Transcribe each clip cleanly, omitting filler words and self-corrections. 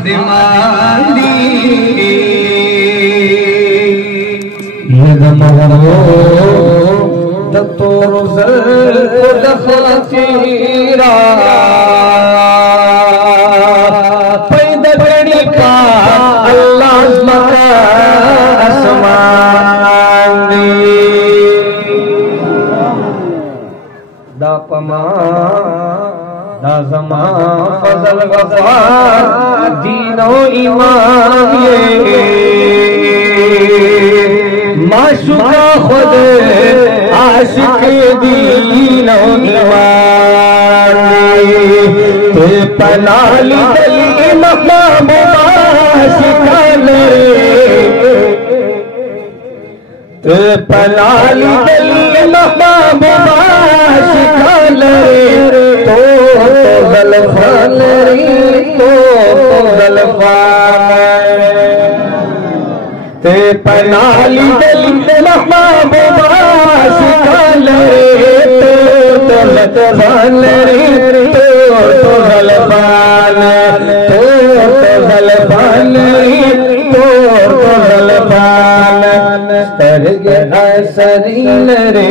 खादिमानी यदमहो ततोर ज़ल खतीरा पैदा करी का अल्लाह आसमान दा पमा दा ज़मा फज़ल गफ़ार दीनो ईमान माशुका खुद आशिक दीनो ईमान ते पनाली दली महबूब आशिका ते पनाली दली महबूब आशिका तो ज़ल्फ़ा तो ज़ल्फ़ा ते पनाली दली महबूब आशिका तो ज़ल्फ़ा तो ज़ल्फ़ा तो ज़ल्फ़ा तो ज़ल्फ़ा सरगे असरीन रे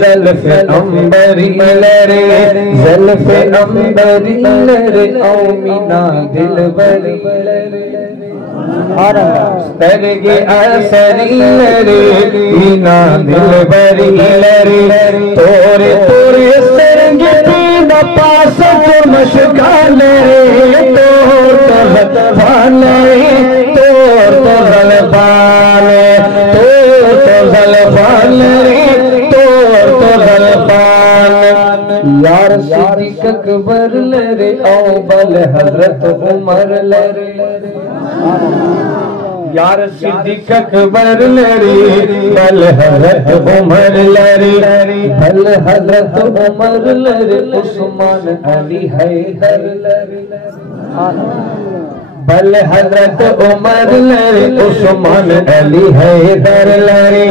ज़ल्फ़ अंबरीन रे ज़ल्फ़ अंबरीन रे औ मीना दिलबरी सरगे असरीन रे मीना दिलबरी रे तोरे तोरे सरगे पीना पास जो मशगाल रे तोर तो ज़ल्फ़ा तोर तो ज़ल्फ़ा यार सिद्दीक़ अकबर लरे औ बल हज़रत उमर लरे यार सिद्दीक़ अकबर लरे बल हज़रत उमर लरे बल हज़रत उमर लरे उस्मान अली हैदर लरे बल हज़रत उमर लरे उस्मान अली हैदर लरे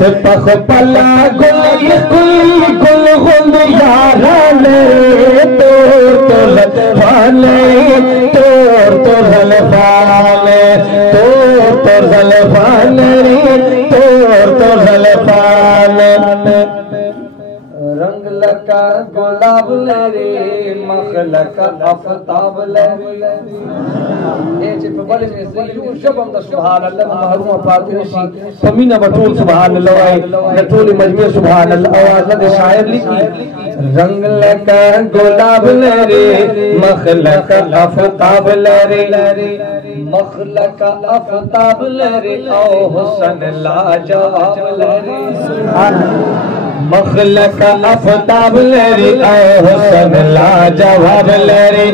तो पख पला गुल गुल गुल यारा लरे तोर तो ज़ल्फ़ा तोर तो ज़ल्फ़ा तोर तो ज़ल्फ़ा तोर तो ज़ल्फ़ा रंग लका गुलाब लरे मखलका आफताब लरे ए जे पे बोले से यू शबम दा सुभान अल्लाह महरूम फातिशी फमीना बटोल सुभान अल्लाह बटोल मजमे सुभान अल्लाह आवाज दे शायर लिखी रंग लका गुलाब लरे मखलका आफताब लरे मखलका आफताब लरे ओ हुस्न लाजवाब लरे मखलक आफताब लरे हुस्न लाजवाब लरे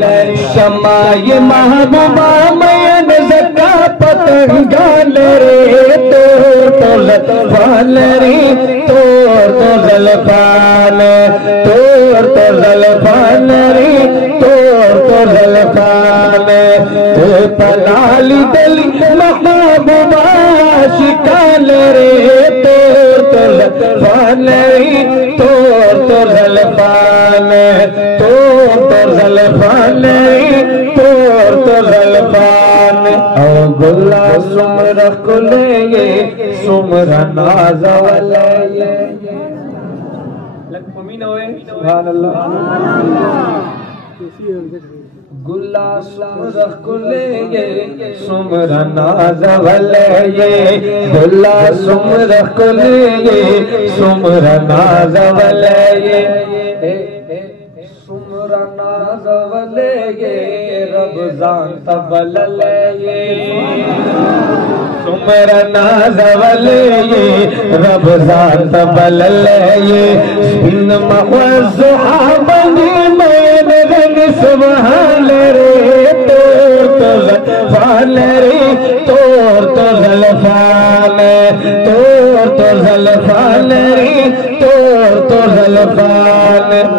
शमाए महबूबा मैन ज़का पतंगा लरे तोर तो ज़ल्फ़ा लरे तोर तो ज़ल्फ़ा तोर तो ज़ल्फ़ा लरे तोर तो ज़ल्फ़ा ते पनाली दली महबूबा आशिका लरे तोर तो ज़ल्फ़ा तोर तो ज़ल्फ़ा तोर तो ज़ल्फ़ा तोर तो ज़ल्फ़ा औ गुला सुमरा कुले सुमरा नाज़वले सुभान अल्लाह गुला सुमरा कुले सुमरा नाज़वले गुला सुमरा कुले सुमरा नाज़वले सुमरा नाज़वले रब जान तबलले सुमरा नाज़वले रब जान तबलले इन मख़ज़ुहाबनी मैन रंग सुभान रे तोर तो ज़ल्फ़ा लरे तोर तो ज़ल्फ़ा तोर तो ज़ल्फ़ा लरे तोर तो ज़ल्फ़ा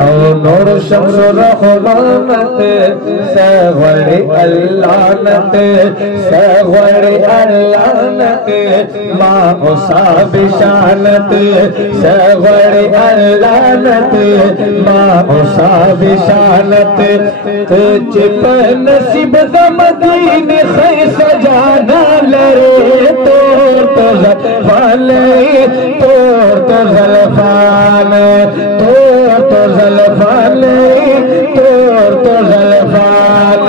औ नूर शम्स रहमानत सगड़ी अल्लाहनत सगड़ी अल्लाहनत माँ उसा बिशानत सगड़ी अल्लाहनत माँ उसा बिशानत चिप नसीब दमदीन खै सजाना लरे तोर तो ज़ल्फ़ान तोर तो ज़ल्फ़ान तोर तो ज़ल्फ़ान तोर तो ज़ल्फ़ान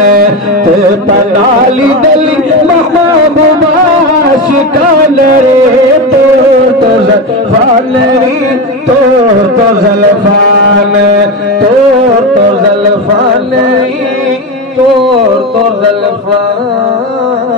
ते पनाली दली महबूबा शिकान रे तोर तो ज़ल्फ़ान तोर तो ज़ल्फ़ान तोर तो ज़ल्फ़ान तोर तो ज़ल्फ़ान